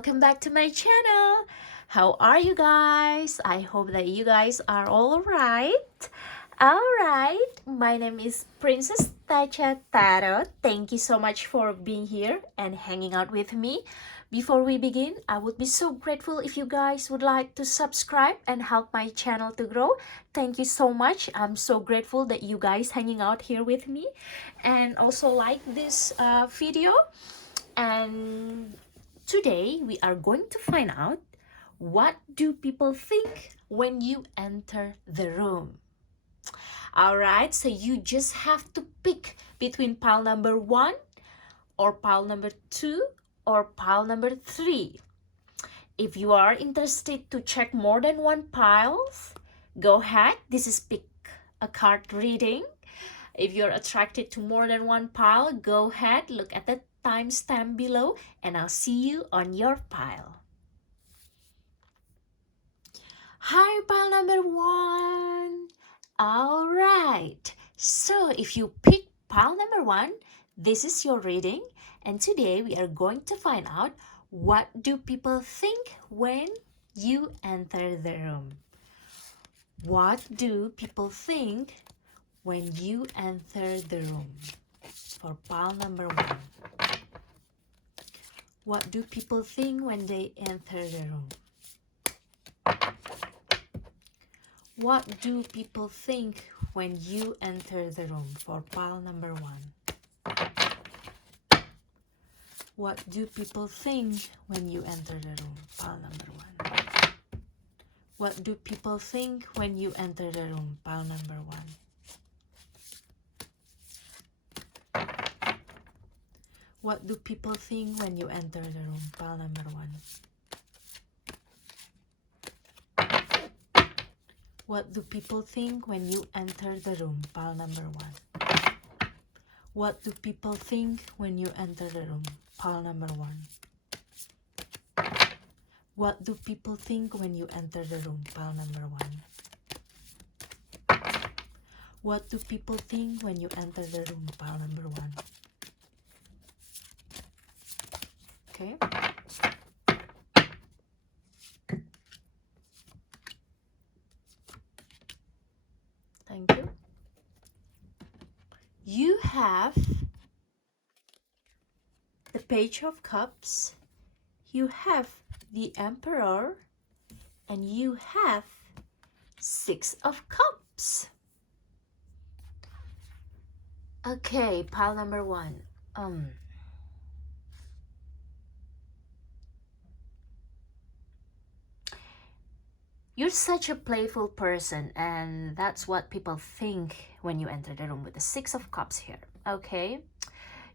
welcome back to my channel. How are you guys? I hope that you guys are all alright. Alright, my name is Princess Tacha Tarot. Thank you so much for being here and hanging out with me. Before we begin, I would be so grateful if you guys would like to subscribe and help my channel to grow. Thank you so much. I'm so grateful that you guys hanging out here with me. And also like this video. And today we are going to find out, what do people think when you enter the room? Alright, so you just have to pick between pile number 1 or pile number 2 or pile number 3. If you are interested to check more than one piles, go ahead. This is pick a card reading. If you're attracted to more than one pile, go ahead, look at the timestamp below, and I'll see you on your pile. Hi, pile number 1. All right, so if you pick pile number 1, this is your reading, and today we are going to find out, what do people think when you enter the room? What do people think when you enter the room? For pile number 1. What do people think when they enter the room? What do people think when you enter the room? For pile number 1. What do people think when you enter the room? Pile number 1. What do people think when you enter the room? Pile number 1. What do people think when you enter the room? Pile number 1. What do people think when you enter the room? Pile number 1. What do people think when you enter the room? Pile number 1. What do people think when you enter the room? Pile number 1. What do people think when you enter the room? Pile number 1. Okay. Thank you. You have the Page of Cups, you have the Emperor, and you have Six of Cups. Okay, pile number 1. You're such a playful person, and that's what people think when you enter the room with the Six of Cups here. Okay,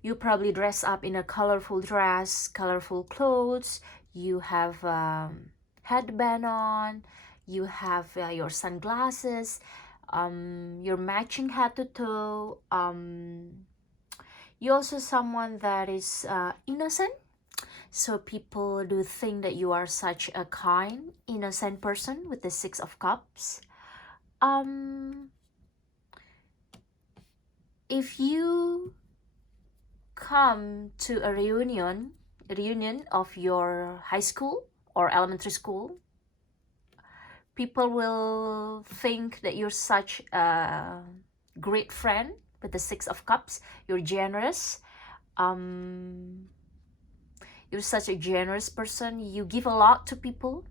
you probably dress up in a colorful dress, colorful clothes. You have headband on. You have your sunglasses. You're matching head to toe. You're also someone that is innocent. So people do think that you are such a kind, innocent person with the Six of Cups. If you come to a reunion of your high school or elementary school, people will think that you're such a great friend with the Six of Cups. You're generous. You're such a generous person. You give a lot to people.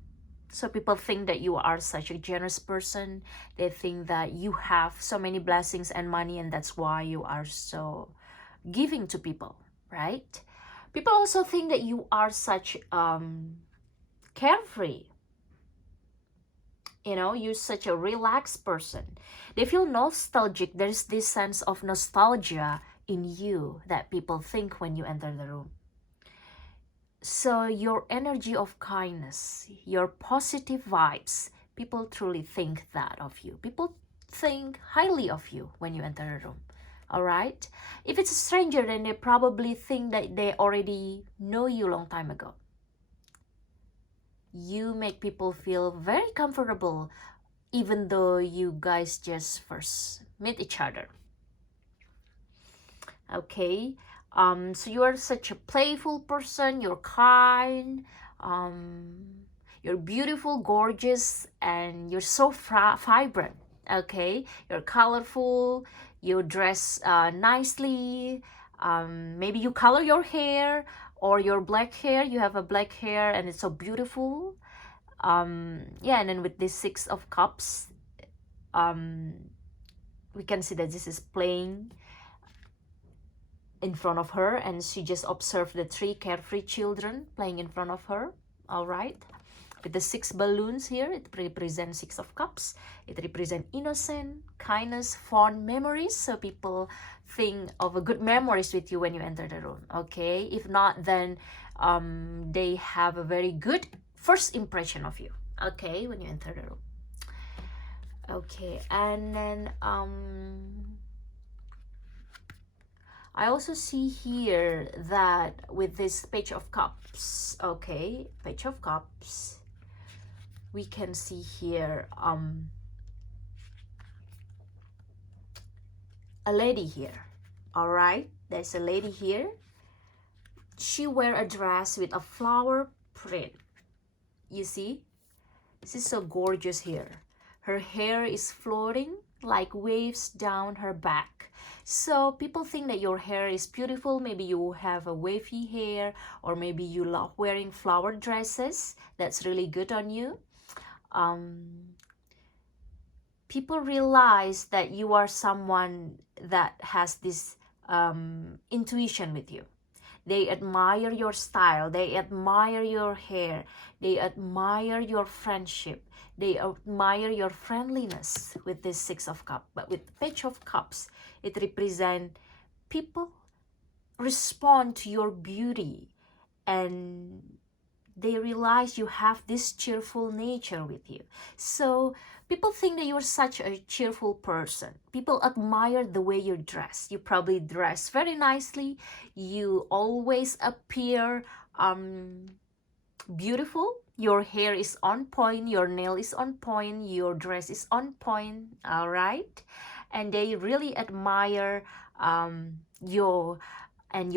So people think that you are such a generous person. They think that you have so many blessings and money, and that's why you are so giving to people, right? People also think that you are such carefree. You know, you're such a relaxed person. They feel nostalgic. There's this sense of nostalgia in you that people think when you enter the room. So your energy of kindness, your positive vibes, people truly think that of you. People think highly of you when you enter a room. Alright? If it's a stranger, then they probably think that they already know you a long time ago. You make people feel very comfortable, even though you guys just first meet each other. Okay? So you are such a playful person, you're kind, You're beautiful, gorgeous, and you're so vibrant. Okay, you're colorful, you dress nicely. Maybe you color your hair, or your black hair, you have a black hair and it's so beautiful. Yeah, and then with this Six of Cups, we can see that this is playing in front of her, and she just observed the three carefree children playing in front of her. All right, with the 6 balloons here, it represents 6 of Cups. It represents innocent, kindness, fond memories. So people think of a good memories with you when you enter the room. Okay, if not, then they have a very good first impression of you. Okay, when you enter the room. Okay, and then I also see here that with this Page of Cups, okay, Page of Cups, we can see here a lady here. All right, there's a lady here. She wear a dress with a flower print. You see, this is so gorgeous here. Her hair is floating like waves down her back. So people think that your hair is beautiful. Maybe you have a wavy hair, or maybe you love wearing flower dresses. That's really good on you. People realize that you are someone that has this intuition with you. They admire your style. They admire your hair. They admire your friendship. They admire your friendliness with this 6 of Cups. But with Page of Cups, it represents people respond to your beauty, and they realize you have this cheerful nature with you. So people think that you're such a cheerful person. People admire the way you dress. You probably dress very nicely. You always appear beautiful. Your hair is on point. Your nail is on point. Your dress is on point. All right. And they really admire your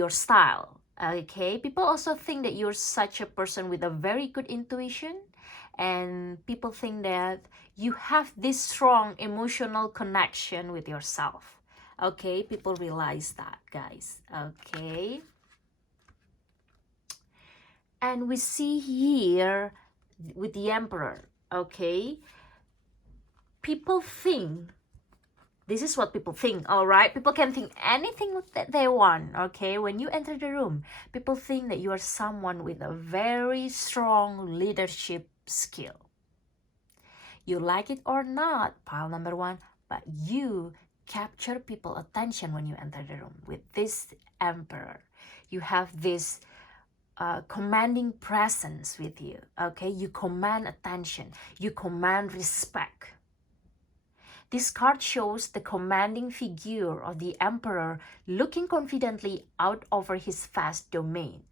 style. Okay, people also think that you're such a person with a very good intuition, and people think that you have this strong emotional connection with yourself. Okay, people realize that, guys. Okay, and we see here with the Emperor. Okay, people think, this is what people think, all right? People can think anything that they want, okay? When you enter the room, people think that you are someone with a very strong leadership skill. You like it or not, pile number 1, but you capture people's attention when you enter the room. With this Emperor, you have this commanding presence with you, okay? You command attention. You command respect. This card shows the commanding figure of the Emperor looking confidently out over his vast domain.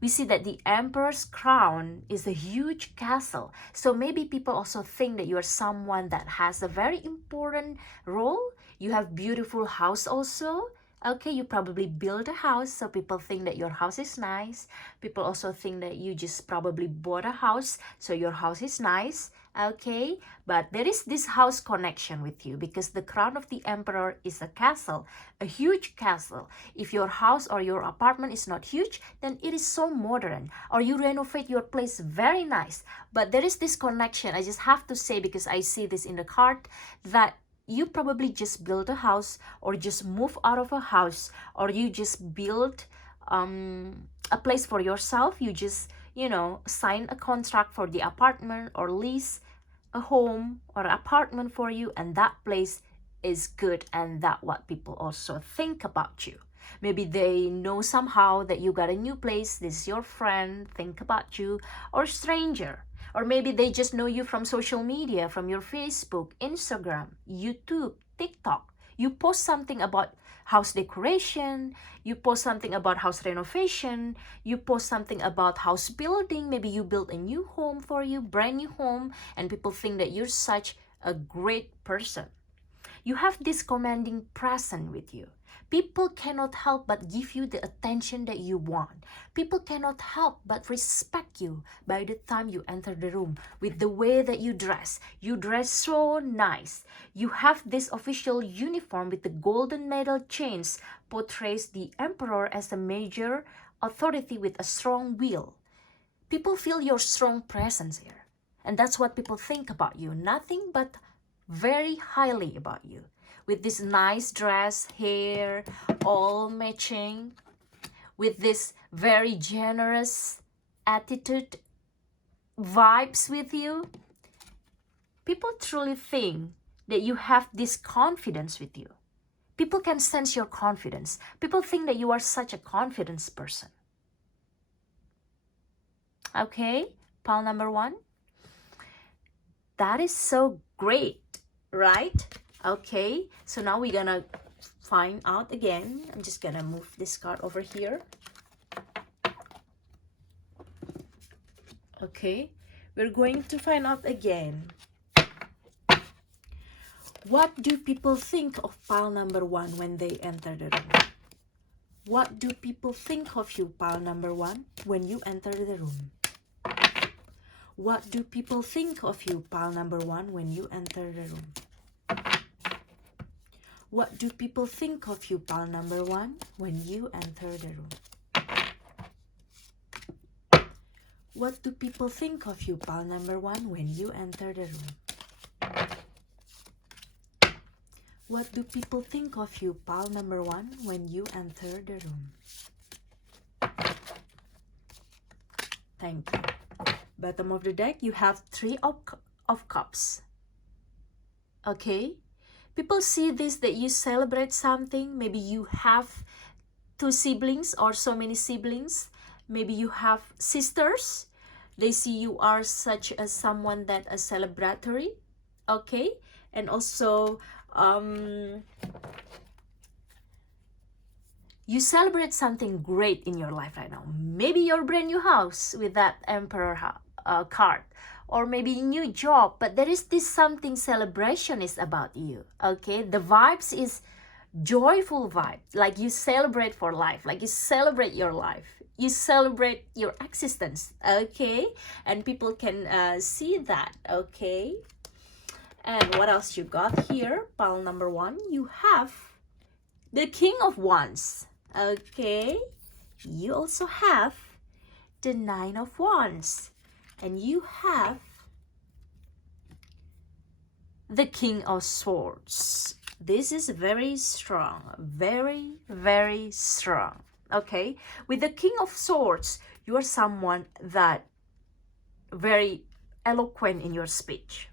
We see that the Emperor's crown is a huge castle. So maybe people also think that you are someone that has a very important role. You have beautiful house also. Okay, you probably build a house, so people think that your house is nice. People also think that you just probably bought a house, so your house is nice. Okay, but there is this house connection with you, because the crown of the Emperor is a castle, a huge castle. If your house or your apartment is not huge, then it is so modern, or you renovate your place very nice. But there is this connection, I just have to say, because I see this in the card, that you probably just build a house, or just move out of a house, or you just build a place for yourself. You just, sign a contract for the apartment, or lease a home or apartment for you, and that place is good, and that's what people also think about you. Maybe they know somehow that you got a new place, this is your friend, think about you, or stranger. Or maybe they just know you from social media, from your Facebook, Instagram, YouTube, TikTok. You post something about house decoration, you post something about house renovation, you post something about house building. Maybe you built a new home for you, brand new home, and people think that you're such a great person. You have this commanding presence with you. People cannot help but give you the attention that you want. People cannot help but respect you by the time you enter the room with the way that you dress. You dress so nice. You have this official uniform with the golden medal chains portrays the emperor as a major authority with a strong will. People feel your strong presence here. And that's what people think about you. Nothing but very highly about you. With this nice dress, hair, all matching. With this very generous attitude, vibes with you. People truly think that you have this confidence with you. People can sense your confidence. People think that you are such a confidence person. Okay, pile number 1. That is so great, right? Okay, so now we're gonna find out again. I'm just gonna move this card over here. Okay, we're going to find out again. What do people think of pile number 1 when they enter the room? What do people think of you, pile number 1, when you enter the room? What do people think of you, pile number 1, when you enter the room? What do people think of you, pile number 1, when you enter the room? What do people think of you, pile number 1, when you enter the room? What do people think of you, pile number 1, when you enter the room? Thank you. Bottom of the deck, you have 3 of cups. Okay? People see this, that you celebrate something. Maybe you have 2 siblings or so many siblings. Maybe you have sisters. They see you are such as someone that is celebratory. Okay? And also, you celebrate something great in your life right now. Maybe your brand new house with that emperor card, or maybe new job, but there is this something celebration is about you. Okay, the vibes is joyful vibe, like you celebrate for life, like you celebrate your life, you celebrate your existence. Okay, and people can see that. Okay, and what else you got here, pile number 1? You have the King of Wands. Okay, you also have the 9 of Wands, and you have the King of Swords. This is very strong, very, very strong. Okay, with the King of Swords, you are someone that very eloquent in your speech.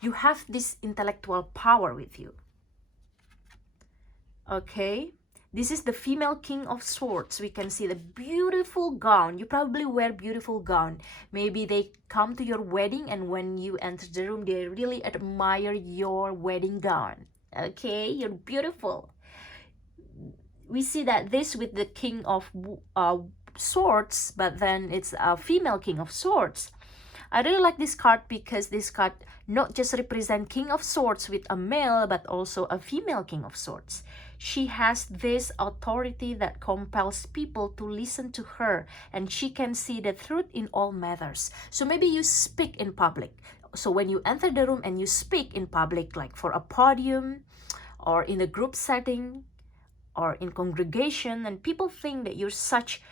You have this intellectual power with you. Okay, this is the female King of Swords. We can see the beautiful gown. You probably wear beautiful gown. Maybe they come to your wedding, and when you enter the room, they really admire your wedding gown. Okay, you're beautiful. We see that this with the King of Swords, but then it's a female King of Swords. I really like this card because this card not just represent King of Swords with a male, but also a female King of Swords. She has this authority that compels people to listen to her, and she can see the truth in all matters. So maybe you speak in public. So when you enter the room and you speak in public, like for a podium or in a group setting or in congregation, and people think that you're such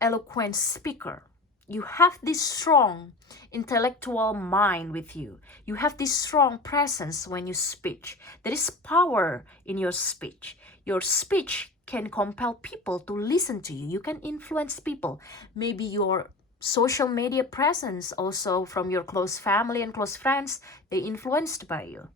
eloquent speaker. You have this strong intellectual mind with you. You have this strong presence when you speak. There is power in your speech. Your speech can compel people to listen to you. You can influence people. Maybe your social media presence also from your close family and close friends, they influenced by you.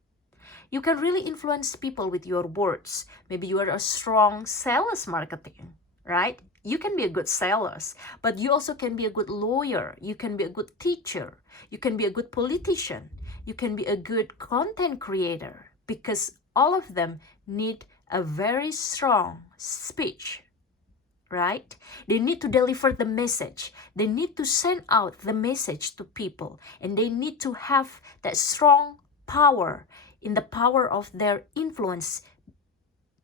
You can really influence people with your words. Maybe you are a strong sales marketing, right? You can be a good sales, but you also can be a good lawyer. You can be a good teacher. You can be a good politician. You can be a good content creator, because all of them need a very strong speech, right? They need to deliver the message. They need to send out the message to people, and they need to have that strong power in the power of their influence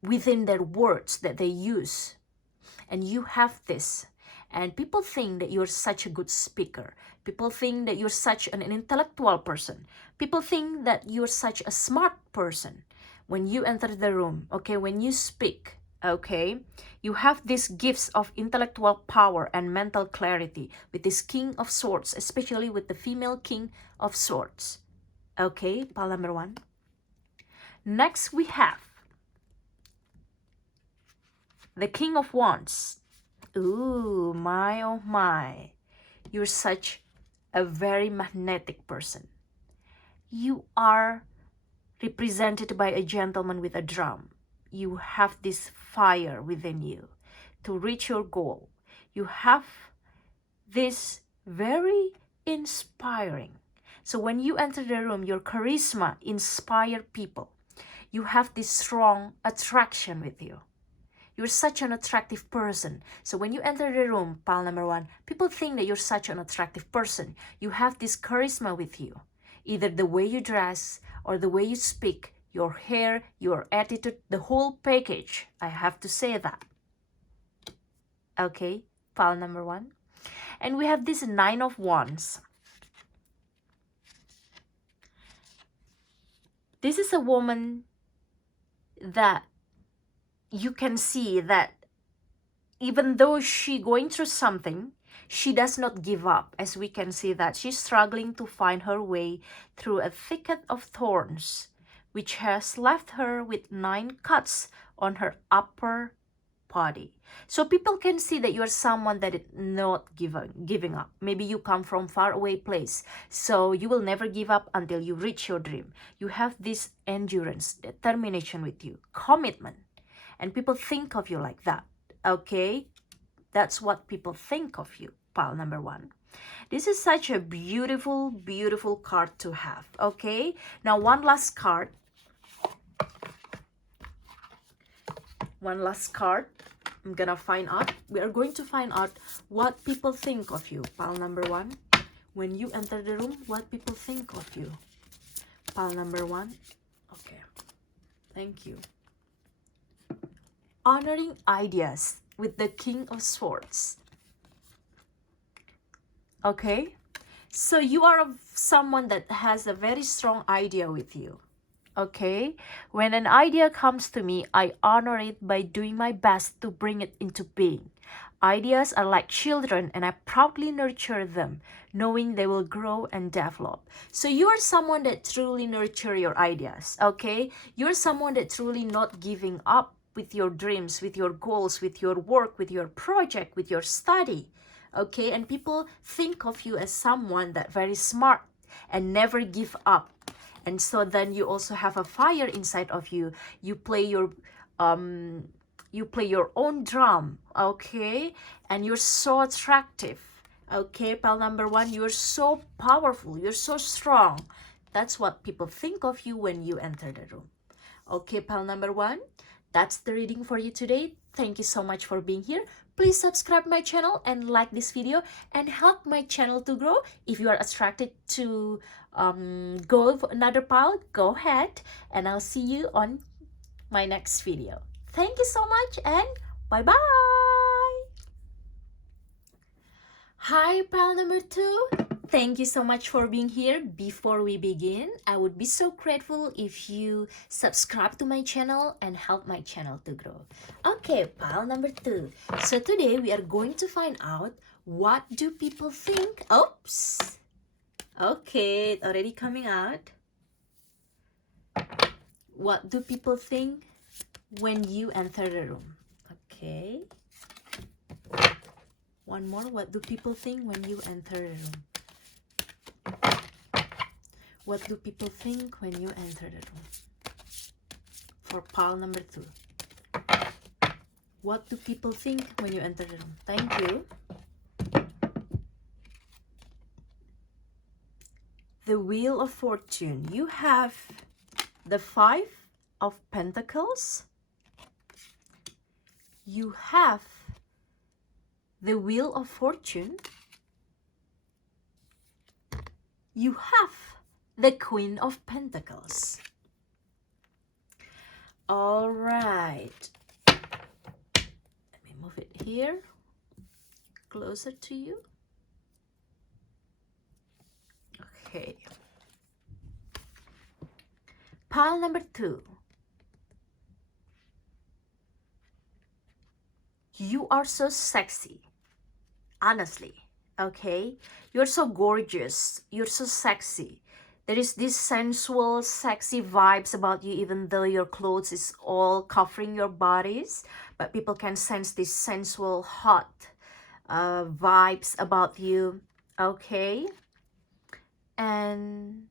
within their words that they use. And you have this. And people think that you're such a good speaker. People think that you're such an intellectual person. People think that you're such a smart person when you enter the room, okay, when you speak, okay? You have these gifts of intellectual power and mental clarity with this King of Swords, especially with the female King of Swords. Okay, pile number 1. Next we have the King of Wands. Ooh, my oh my. You're such a very magnetic person. You are represented by a gentleman with a drum. You have this fire within you to reach your goal. You have this very inspiring. So when you enter the room, your charisma inspires people. You have this strong attraction with you. You're such an attractive person. So when you enter the room, pile number 1, people think that you're such an attractive person. You have this charisma with you. Either the way you dress or the way you speak, your hair, your attitude, the whole package. I have to say that. Okay, pile number 1. And we have this 9 of Wands. This is a woman that you can see that even though she going through something, she does not give up. As we can see that she's struggling to find her way through a thicket of thorns, which has left her with 9 cuts on her upper body. So people can see that you're someone that is not giving up. Maybe you come from far away place, so you will never give up until you reach your dream. You have this endurance, determination with you, commitment. And people think of you like that, okay? That's what people think of you, pile number 1. This is such a beautiful, beautiful card to have, okay? Now, one last card. One last card. I'm gonna find out. We are going to find out what people think of you, pile number 1. When you enter the room, what people think of you. Pile number 1. Okay. Thank you. Honoring ideas with the King of Swords. Okay, so you are someone that has a very strong idea with you. Okay, when an idea comes to me, I honor it by doing my best to bring it into being. Ideas are like children and I proudly nurture them, knowing they will grow and develop. So you are someone that truly nurture your ideas, okay? You're someone that truly not giving up with your dreams, with your goals, with your work, with your project, with your study, okay? And people think of you as someone that very smart and never give up. And so then you also have a fire inside of you. You play your own drum, okay? And you're so attractive, okay? Pile number 1, you're so powerful, you're so strong. That's what people think of you when you enter the room. Okay, pile number 1. That's the reading for you today. Thank you so much for being here. Please subscribe my channel and like this video and help my channel to grow. If you are attracted to go for another pile, go ahead and I'll see you on my next video. Thank you so much and bye-bye. Hi, pile number 2. Thank you so much for being here. Before we begin, I would be so grateful if you subscribe to my channel and help my channel to grow. Okay, pile number 2. So today we are going to find out what do people think. Oops. Okay, it's already coming out. What do people think when you enter the room? Okay. One more. What do people think when you enter the room? What do people think when you enter the room? For pile number 2. What do people think when you enter the room? Thank you. The Wheel of Fortune. You have the 5 of Pentacles. You have the Wheel of Fortune. You have the Queen of Pentacles. All right. Let me move it here, closer to you. Okay. Pile number 2. You are so sexy, honestly, okay? You're so gorgeous. You're so sexy. There is this sensual, sexy vibes about you, even though your clothes is all covering your bodies. But people can sense this sensual, hot vibes about you, okay? And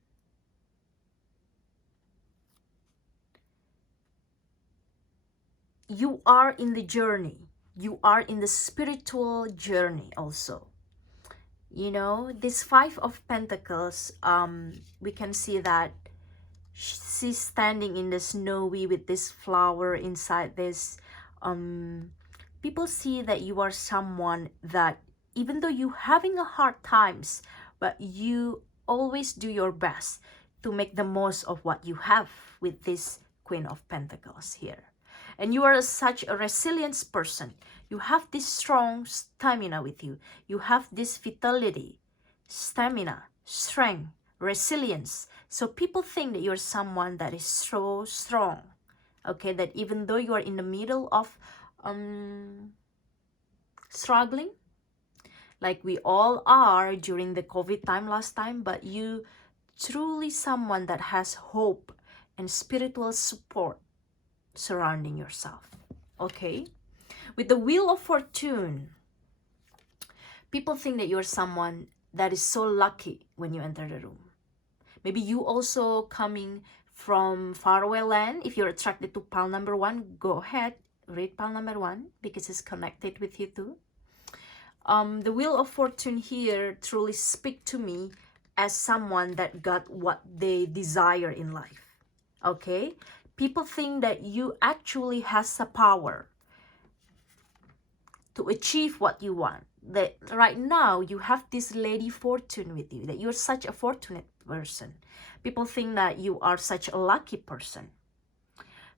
you are in the journey. You are in the spiritual journey also. You know, this 5 of Pentacles, we can see that she's standing in the snowy with this flower inside this. People see that you are someone that, even though you're having a hard times, but you always do your best to make the most of what you have with this Queen of Pentacles here. And you are such a resilient person. You have this strong stamina with you. You have this vitality, stamina, strength, resilience. So people think that you're someone that is so strong. Okay, that even though you are in the middle of struggling, like we all are during the COVID time last time, but you truly someone that has hope and spiritual support surrounding yourself. Okay, with the Wheel of Fortune, people think that you're someone that is so lucky when you enter the room. Maybe you also coming from faraway land. If you're attracted to pile number 1, go ahead, read pile number 1 because it's connected with you too. The Wheel of Fortune here truly speak to me as someone that got what they desire in life. Okay, people think that you actually has a power to achieve what you want. That right now you have this Lady Fortune with you, that you're such a fortunate person. People think that you are such a lucky person.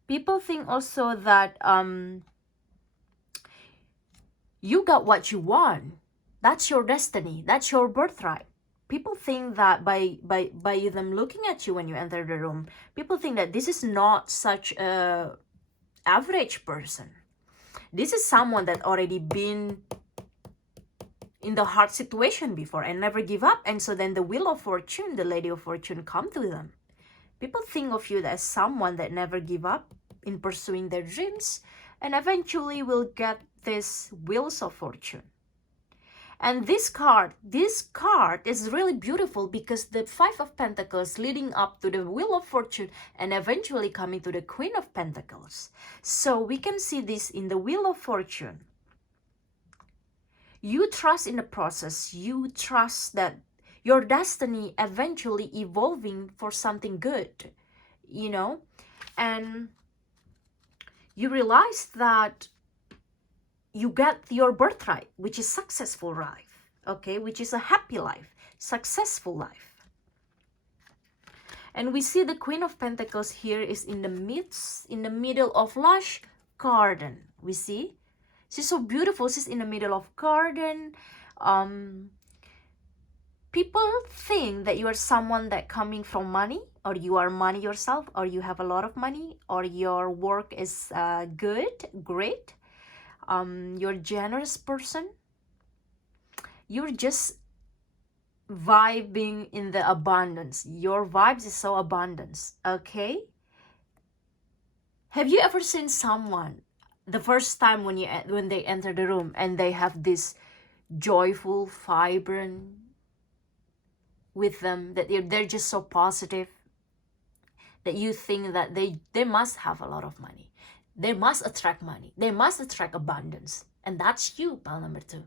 People think also that you got what you want. That's your destiny. That's your birthright. People think that by them looking at you when you enter the room, people think that this is not such a average person. This is someone that already been in the hard situation before and never give up. And so then the Wheel of Fortune, the Lady of Fortune, come to them. People think of you as someone that never give up in pursuing their dreams and eventually will get this Wheels of Fortune. And this card is really beautiful because the 5 of Pentacles leading up to the Wheel of Fortune and eventually coming to the Queen of Pentacles. So we can see this in the Wheel of Fortune. You trust in the process. You trust that your destiny eventually evolving for something good, you know, and you realize that you get your birthright, which is successful life, okay, which is a happy life, successful life. And we see the Queen of Pentacles here is in the middle of lush garden. We see she's so beautiful. She's in the middle of garden. People think that you are someone that coming from money, or you are money yourself, or you have a lot of money, or your work is good, great. You're a generous person. You're just vibing in the abundance. Your vibes is so abundance, okay? Have you ever seen someone the first time when they enter the room and they have this joyful, vibrant with them, that they're just so positive that you think that they must have a lot of money. They must attract money. They must attract abundance. And that's you, pile number 2.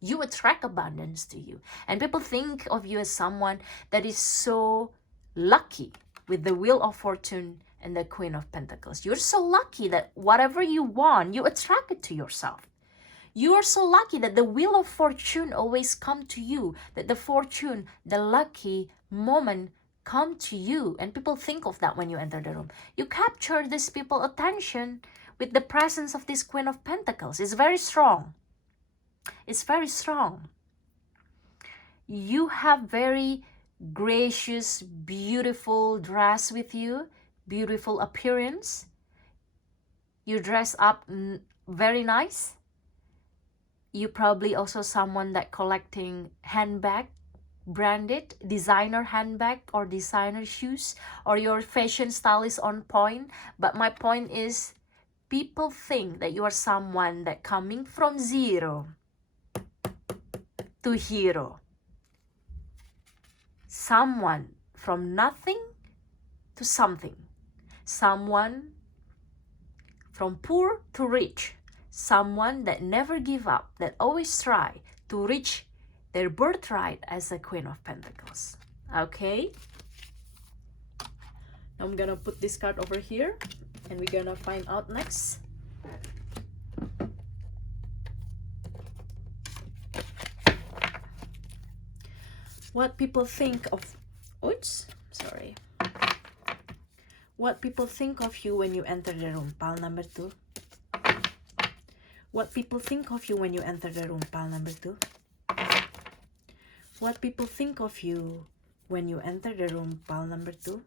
You attract abundance to you. And people think of you as someone that is so lucky with the Wheel of Fortune and the Queen of Pentacles. You're so lucky that whatever you want, you attract it to yourself. You are so lucky that the Wheel of Fortune always come to you, that the fortune, the lucky moment come to you, and people think of that when you enter the room. You capture these people's attention with the presence of this Queen of Pentacles. It's very strong. It's very strong. You have very gracious, beautiful dress with you, beautiful appearance. You dress up very nice. You probably also someone that collecting handbag, branded designer handbag or designer shoes, or your fashion style is on point. But my point is, people think that you are someone that coming from zero to hero. Someone from nothing to something. Someone from poor to rich. Someone that never give up, that always try to reach their birthright as a Queen of Pentacles. Okay? I'm gonna put this card over here, and we're gonna find out next. What people think of, oops, sorry. What people think of you when you enter the room, pile number 2. What people think of you when you enter the room, pile number 2. What people think of you when you enter the room, pile number 2.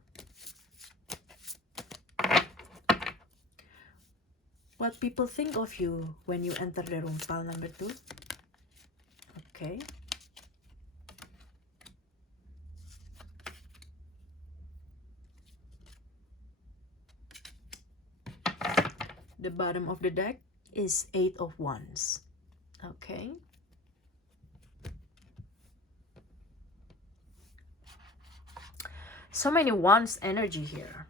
What people think of you when you enter the room, pile number 2. Okay. The bottom of the deck is 8 of Wands. Okay. So many Wands energy here.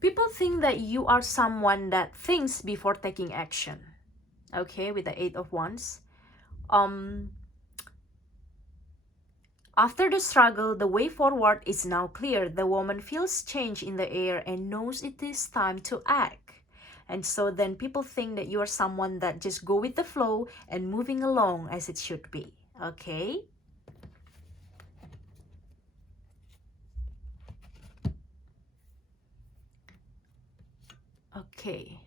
People think that you are someone that thinks before taking action. Okay, with the 8 of Wands. After the struggle, the way forward is now clear. The woman feels change in the air and knows it is time to act. And so then people think that you are someone that just go with the flow and moving along as it should be. Okay? Okay.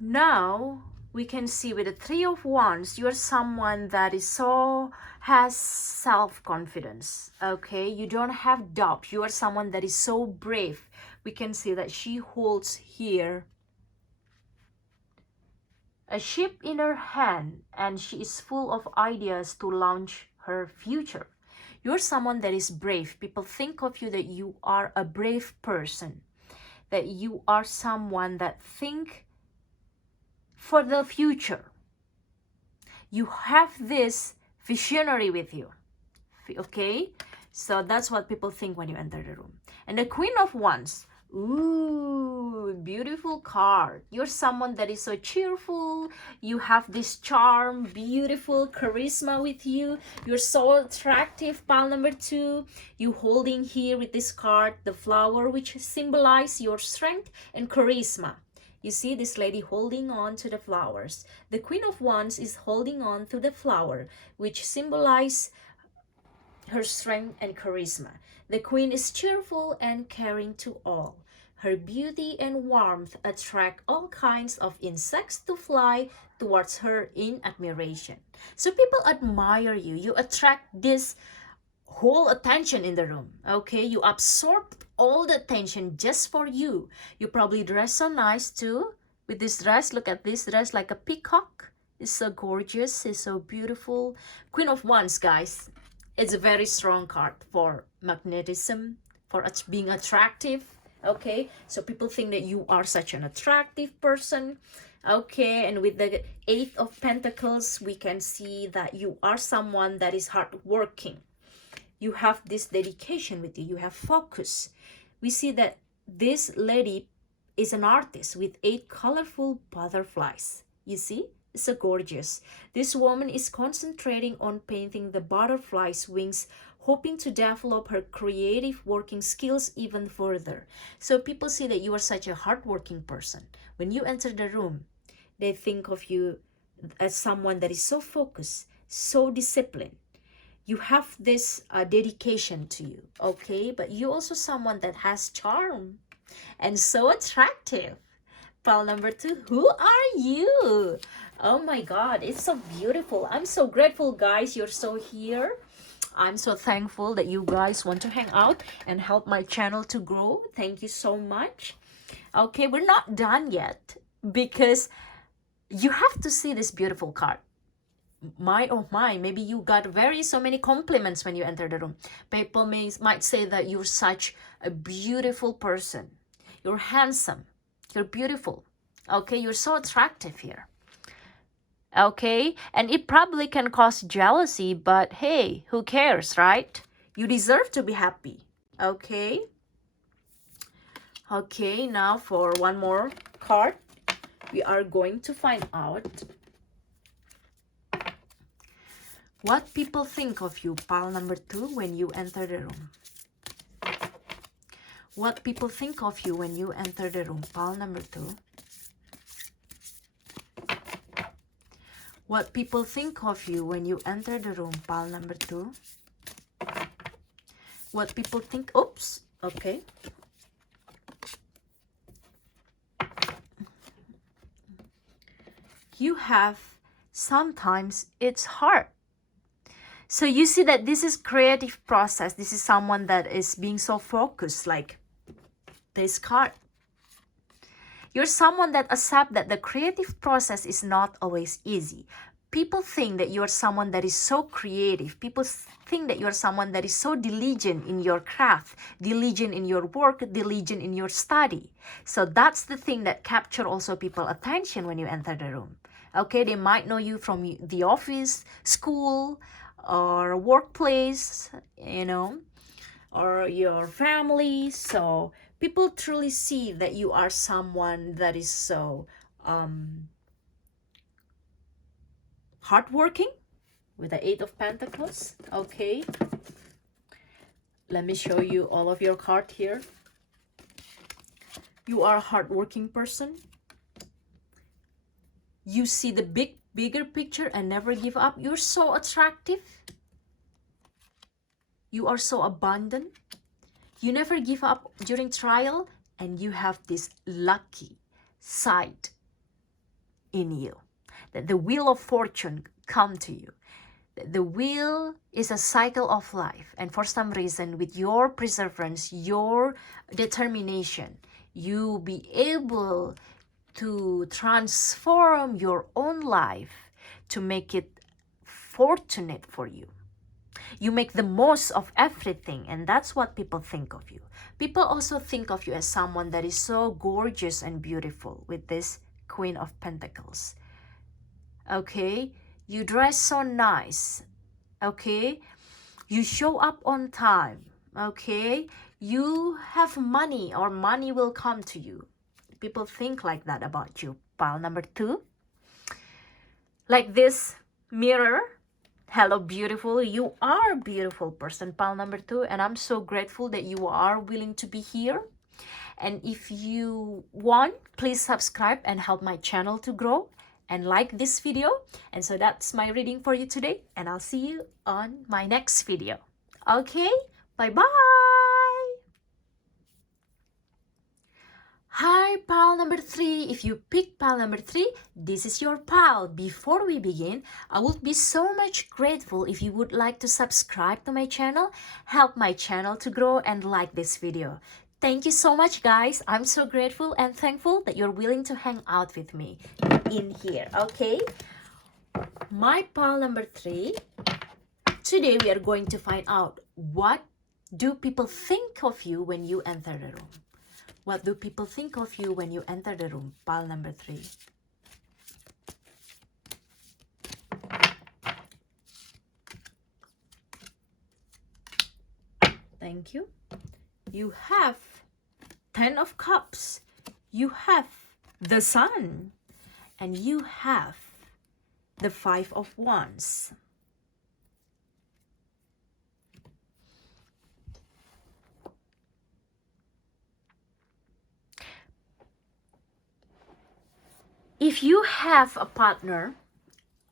Now, we can see with the 3 of Wands, you are someone that is has self-confidence. Okay, you don't have doubt. You are someone that is so brave. We can see that she holds here a ship in her hand, and she is full of ideas to launch her future. You're someone that is brave. People think of you that you are a brave person, that you are someone that think for the future. You have this visionary with you. Okay? So that's what people think when you enter the room. And the Queen of Wands. Ooh, beautiful card. You're someone that is so cheerful. You have this charm, beautiful charisma with you. You're so attractive. Pile number 2. You holding here with this card the flower, which symbolize your strength and charisma. You see this lady holding on to the flowers. The Queen of Wands is holding on to the flower, which symbolize her strength and charisma. The Queen is cheerful and caring to all. Her beauty and warmth attract all kinds of insects to fly towards her in admiration. So people admire you. You attract this whole attention in the room. Okay, you absorb all the attention just for you. You probably dress so nice too with this dress. Look at this dress, like a peacock. It's so gorgeous. It's so beautiful. Queen of Wands, guys. It's a very strong card for magnetism, for being attractive. Okay, so people think that you are such an attractive person. Okay, and with the 8 of Pentacles, we can see that you are someone that is hardworking. You have this dedication with you. You have focus. We see that this lady is an artist with 8 colorful butterflies. You see? It's so gorgeous. This woman is concentrating on painting the butterfly's wings, hoping to develop her creative working skills even further. So people see that you are such a hardworking person. When you enter the room, they think of you as someone that is so focused, so disciplined. you have this dedication to you, okay? But you also someone that has charm and so attractive. Pile number 2, who are you? Oh my God, it's so beautiful. I'm so grateful, guys, you're so here. I'm so thankful that you guys want to hang out and help my channel to grow. Thank you so much. Okay, we're not done yet because you have to see this beautiful card. My oh my, maybe you got so many compliments when you enter the room. People might say that you're such a beautiful person. You're handsome. You're beautiful. Okay, you're so attractive here. Okay, and it probably can cause jealousy, but hey, who cares, right? You deserve to be happy. Okay. Okay, now for one more card, we are going to find out what people think of you, pile number 2, when you enter the room. What people think of you when you enter the room, pile number 2. What people think of you when you enter the room, pile number 2. What people think, oops, okay. You have, sometimes it's hard. So you see that this is creative process. This is someone that is being so focused, like this card. You're someone that accepts that the creative process is not always easy. People think that you're someone that is so creative. People think that you're someone that is so diligent in your craft, diligent in your work, diligent in your study. So that's the thing that capture also people's attention when you enter the room. Okay, they might know you from the office, school, or workplace, you know, or your family. So people truly see that you are someone that is so hardworking with the 8 of Pentacles. Okay, let me show you all of your card here. You are a hardworking person. You see the bigger picture and never give up. You're so attractive. You are so abundant. You never give up during trial, and you have this lucky side in you. That the wheel of fortune come to you. The wheel is a cycle of life, and for some reason, with your perseverance, your determination, you be able to transform your own life to make it fortunate for you. You make the most of everything, and that's what people think of you. People also think of you as someone that is so gorgeous and beautiful with this Queen of Pentacles. Okay, you dress so nice. Okay, you show up on time. Okay, you have money, or money will come to you. People think like that about you. Pile number 2, like this mirror. Hello, beautiful. You are a beautiful person, pile number 2, and I'm so grateful that you are willing to be here. And if you want, please subscribe and help my channel to grow, and like this video. And so that's my reading for you today, and I'll see you on my next video. Okay, bye-bye. Hi, pile number 3. If you pick pile number 3, this is your pile. Before we begin, I would be so much grateful if you would like to subscribe to my channel, help my channel to grow, and like this video. Thank you so much, guys. I'm so grateful and thankful that you're willing to hang out with me in here, okay? My pile number 3, today we are going to find out, what do people think of you when you enter the room? What do people think of you when you enter the room? Pile number 3. Thank you. You have 10 of Cups. You have the Sun. And you have the 5 of Wands. If you have a partner,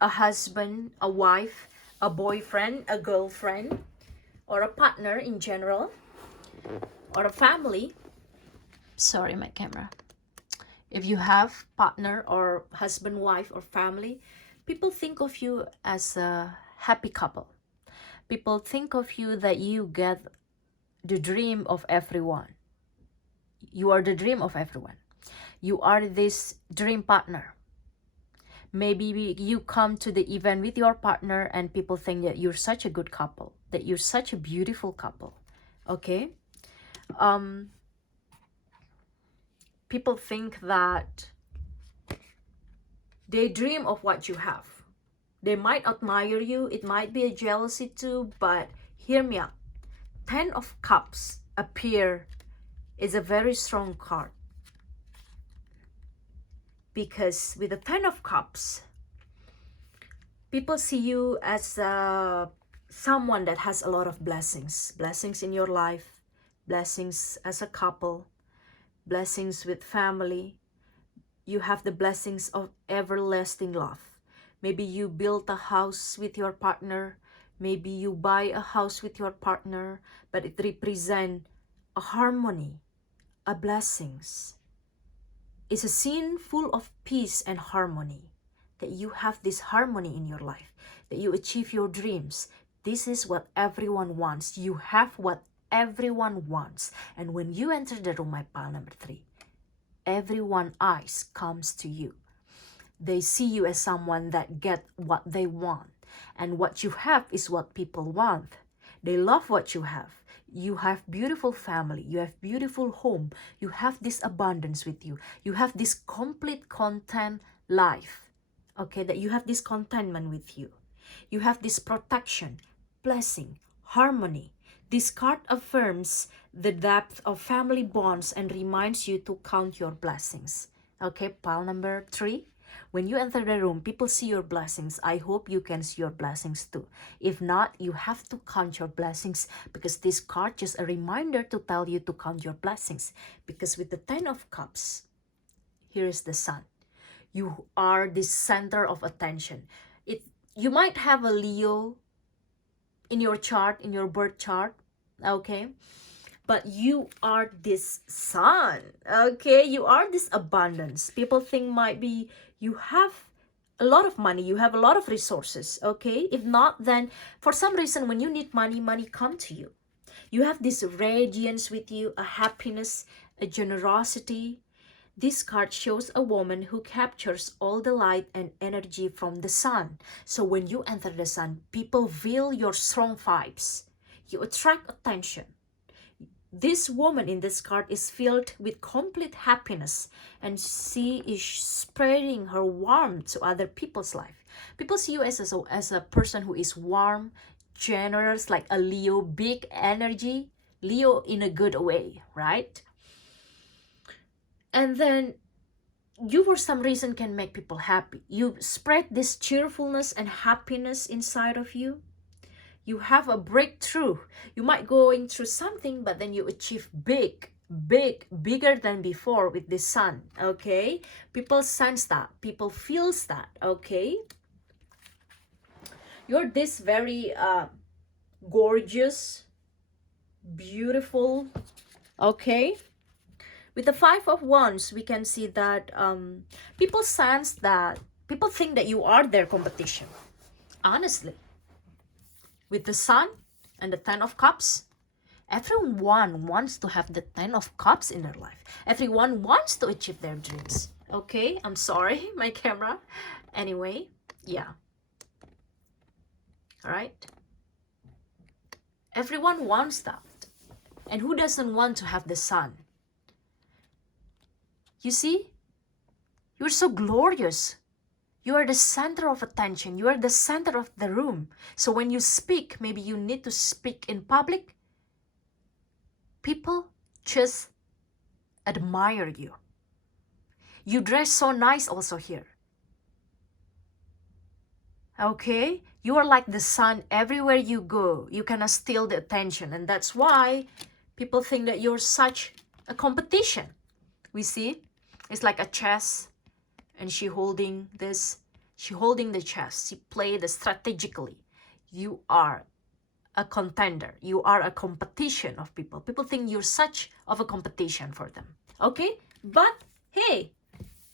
a husband, a wife, a boyfriend, a girlfriend, or a partner in general, or a family. Sorry, my camera. If you have partner or husband, wife, or family, people think of you as a happy couple. People think of you that you get the dream of everyone. You are the dream of everyone. You are this dream partner. Maybe you come to the event with your partner and people think that you're such a good couple, that you're such a beautiful couple. Okay? People think that they dream of what you have. They might admire you. It might be a jealousy too, but hear me out. 10 of Cups appear is a very strong card. Because with the 10 of Cups, people see you as someone that has a lot of blessings. Blessings in your life, blessings as a couple, blessings with family. You have the blessings of everlasting love. Maybe you built a house with your partner. Maybe you buy a house with your partner, but it represents a harmony, a blessings. It's a scene full of peace and harmony, that you have this harmony in your life, that you achieve your dreams. This is what everyone wants. You have what everyone wants. And when you enter the room, my pile number 3, everyone's eyes comes to you. They see you as someone that get what they want. And what you have is what people want. They love what you have. You have beautiful family. You have beautiful home. You have this abundance with you. You have this complete content life. Okay, that you have this contentment with you. You have this protection, blessing, harmony. This card affirms the depth of family bonds and reminds you to count your blessings. Okay, pile number 3. When you enter the room, people see your blessings. I hope you can see your blessings too. If not, you have to count your blessings, because this card just a reminder to tell you to count your blessings. Because with the 10 of Cups, here is the Sun. You are the center of attention. You might have a Leo in your chart, in your birth chart, okay? But you are this Sun, okay? You are this abundance. People think might be you have a lot of money, you have a lot of resources, okay? If not, then for some reason, when you need money, money come to you. You have this radiance with you, a happiness, a generosity. This card shows a woman who captures all the light and energy from the Sun. So when you enter the Sun, people feel your strong vibes. You attract attention. This woman in this card is filled with complete happiness, and she is spreading her warmth to other people's life. People see you as a person who is warm, generous, like a Leo, big energy. Leo in a good way, right? And then you for some reason can make people happy. You spread this cheerfulness and happiness inside of you. You have a breakthrough. You might going through something, but then you achieve bigger than before with the Sun, okay? People sense that. People feels that, okay? You're this very gorgeous, beautiful, okay? With the 5 of Wands, we can see that people sense that, people think that you are their competition, honestly. With the Sun and the 10 of Cups, everyone wants to have the 10 of Cups in their life. Everyone wants to achieve their dreams. Okay, I'm sorry, my camera. Anyway, yeah. All right. Everyone wants that. And who doesn't want to have the Sun? You see, you're so glorious. You are the center of attention. You are the center of the room. So when you speak, maybe you need to speak in public. People just admire you. You dress so nice also here. Okay? You are like the Sun everywhere you go. You cannot steal the attention. And that's why people think that you're such a competition. We see, it's like a chess. And she holding this, she holding the chess. She played strategically. you are a contender. You are a competition of people. People think you're such of a competition for them. Okay? But hey,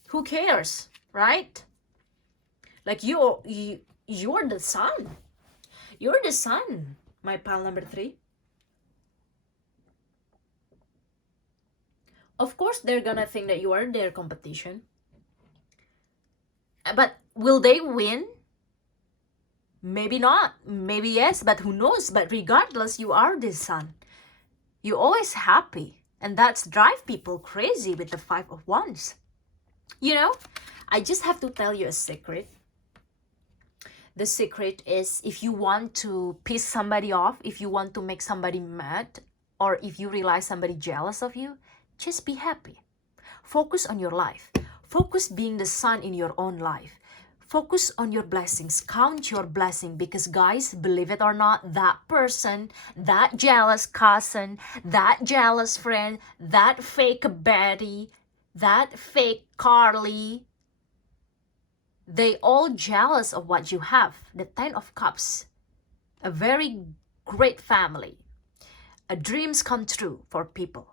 who cares, right? Like you're the sun. You're the sun, my pal number 3. Of course, they're gonna think that you are their competition. But will they win? Maybe not. Maybe yes, but who knows? But regardless, you are the sun. You're always happy. And that's drive people crazy with the 5 of Wands. You know, I just have to tell you a secret. The secret is, if you want to piss somebody off, if you want to make somebody mad, or if you realize somebody jealous of you, just be happy. Focus on your life. Focus being the sun in your own life. Focus on your blessings. Count your blessing, because guys, believe it or not, that person, that jealous cousin, that jealous friend, that fake Betty, that fake Carly, they all jealous of what you have. The 10 of Cups, a very great family, a dreams come true for people.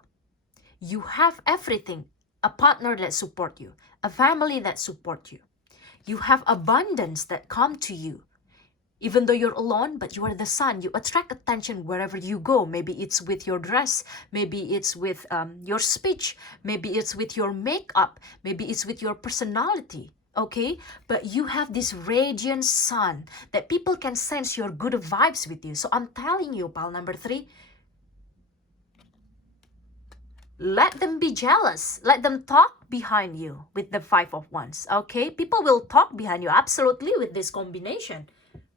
You have everything, a partner that support you, a family that support you. You have abundance that come to you. Even though you're alone, but you are the sun. You attract attention wherever you go. Maybe it's with your dress. Maybe it's with your speech. Maybe it's with your makeup. Maybe it's with your personality. Okay? But you have this radiant sun that people can sense your good vibes with you. So I'm telling you, pal number 3, let them be jealous. Let them talk behind you with the 5 of Wands. Okay? People will talk behind you, absolutely, with this combination.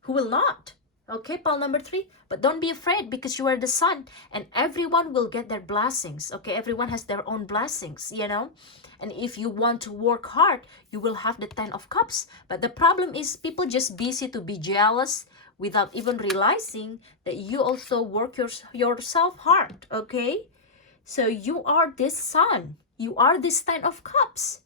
Who will not? Okay, pal number 3. But don't be afraid, because you are the sun. And everyone will get their blessings. Okay? Everyone has their own blessings, you know? And if you want to work hard, you will have the 10 of Cups. But the problem is, people just busy to be jealous without even realizing that you also work yourself hard. Okay? So you are this sun. You are this 10 of Cups.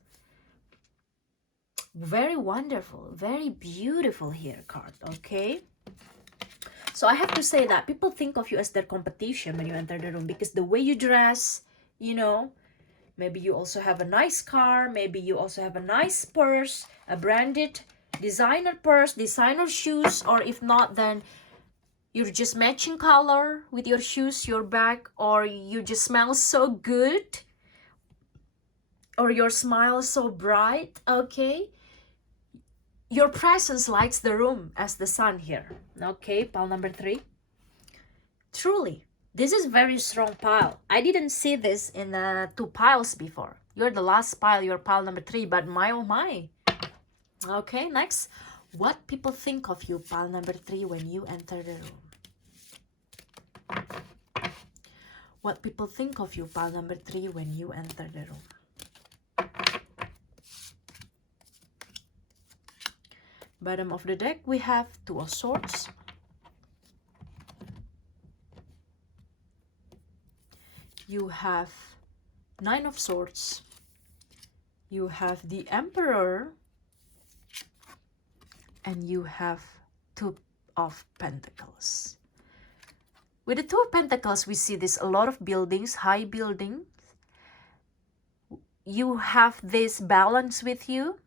Very wonderful. Very beautiful here card. Okay? So I have to say that people think of you as their competition when you enter the room, because the way you dress, you know, maybe you also have a nice car. Maybe you also have a nice purse, a branded designer purse, designer shoes, or if not, then you're just matching color with your shoes, your bag, or you just smell so good, or your smile so bright. Okay? Your presence lights the room as the sun here. Okay, pile number 3. Truly, this is very strong pile. I didn't see this in 2 piles before. You're the last pile, you're pile number 3, but my oh my. Okay, next. What people think of you, pile number 3, when you enter the room? What people think of you, pile number 3, when you enter the room? Bottom of the deck, we have 2 of Swords. You have 9 of Swords. You have the Emperor. And you have 2 of Pentacles. With the 2 of Pentacles, we see this a lot of buildings, high buildings. You have this balance with you,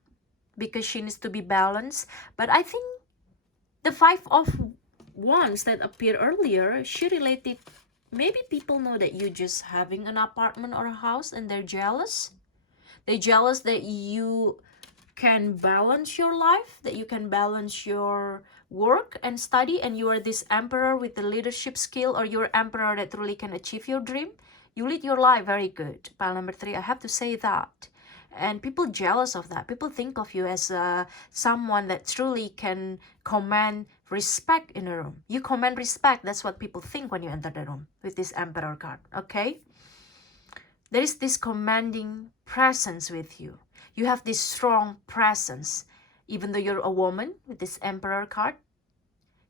because she needs to be balanced. But I think the 5 of Wands that appeared earlier, she related, maybe people know that you're just having an apartment or a house and they're jealous. They're jealous that you can balance your life, that you can balance your work and study, and you are this emperor with the leadership skill, or you're emperor that really can achieve your dream. You lead your life very good. Pile number 3, I have to say that. And people jealous of that. People think of you as someone that truly can command respect in a room. You command respect. That's what people think when you enter the room with this Emperor card. Okay? There is this commanding presence with you. You have this strong presence. Even though you're a woman with this Emperor card,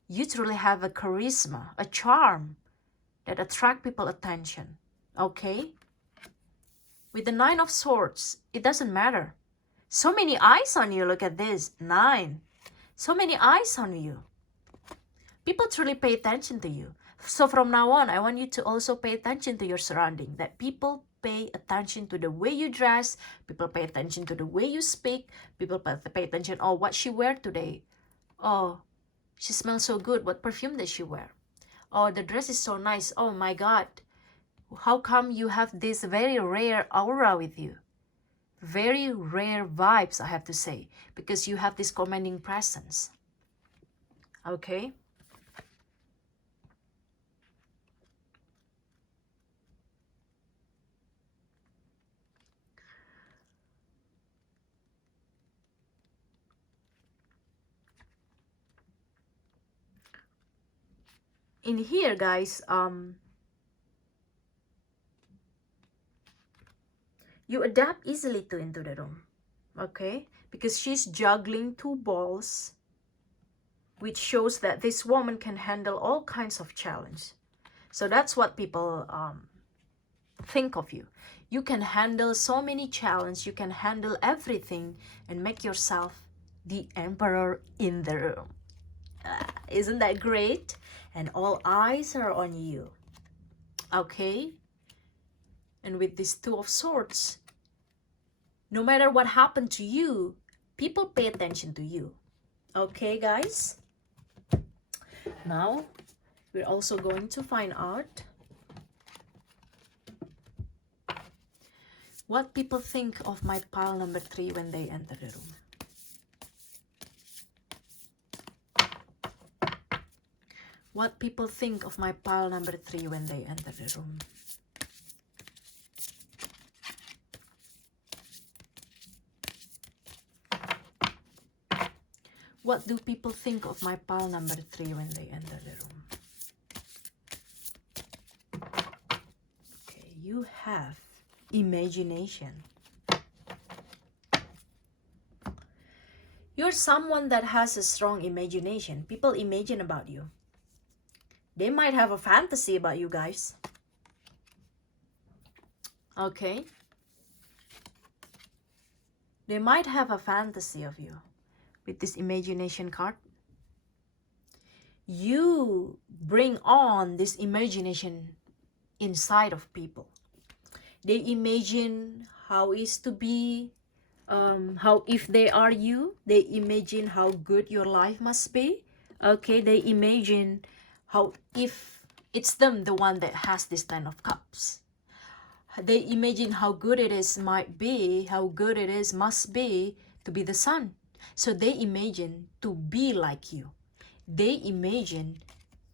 you truly have a charisma, a charm that attract people attention. Okay? With the 9 of Swords, it doesn't matter. So many eyes on you. Look at this. 9. So many eyes on you. People truly pay attention to you. So from now on, I want you to also pay attention to your surrounding, that people pay attention to the way you dress, people pay attention to the way you speak, people pay attention, oh, what she wear today. Oh, she smells so good. What perfume does she wear? Oh, the dress is so nice. Oh my God. How come you have this very rare aura with you? Very rare vibes, I have to say, because you have this commanding presence. Okay? In here, guys, you adapt easily to into the room, okay? Because she's juggling two balls, which shows that this woman can handle all kinds of challenge. So that's what people think of you. You can handle so many challenges, you can handle everything and make yourself the emperor in the room. Isn't that great? And all eyes are on you, okay? And with this Two of Swords, no matter what happened to you, people pay attention to you. Okay, guys? Now, we're also going to find out what people think of my pile number 3 when they enter the room. What people think of my pile number 3 when they enter the room. What do people think of my pile number 3 when they enter the room? Okay, you have imagination. You're someone that has a strong imagination. People imagine about you. They might have a fantasy about you guys. Okay? They might have a fantasy of you with this imagination card. You bring on this imagination inside of people. They imagine how it is to be, how if they are you, they imagine how good your life must be. Okay, they imagine how if it's them, the one that has this 10 of cups. They imagine how good it is might be, how good it is must be to be the sun. So they imagine to be like you. They imagine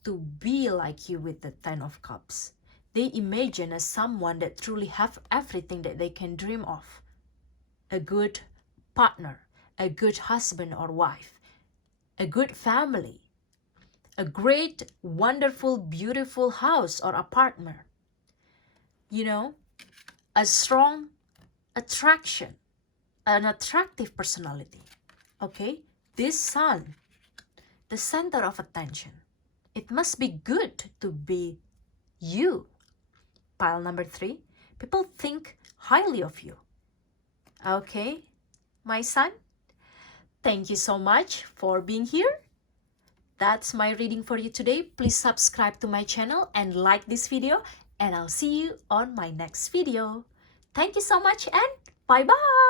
to be like you with the 10 of cups. They imagine as someone that truly have everything that they can dream of. A good partner, a good husband or wife, a good family, a great, wonderful, beautiful house or apartment. You know, a strong attraction, an attractive personality. Okay, this sun, the center of attention. It must be good to be you. Pile number 3, people think highly of you. Okay, my son, thank you so much for being here. That's my reading for you today. Please subscribe to my channel and like this video, and I'll see you on my next video. Thank you so much and bye-bye.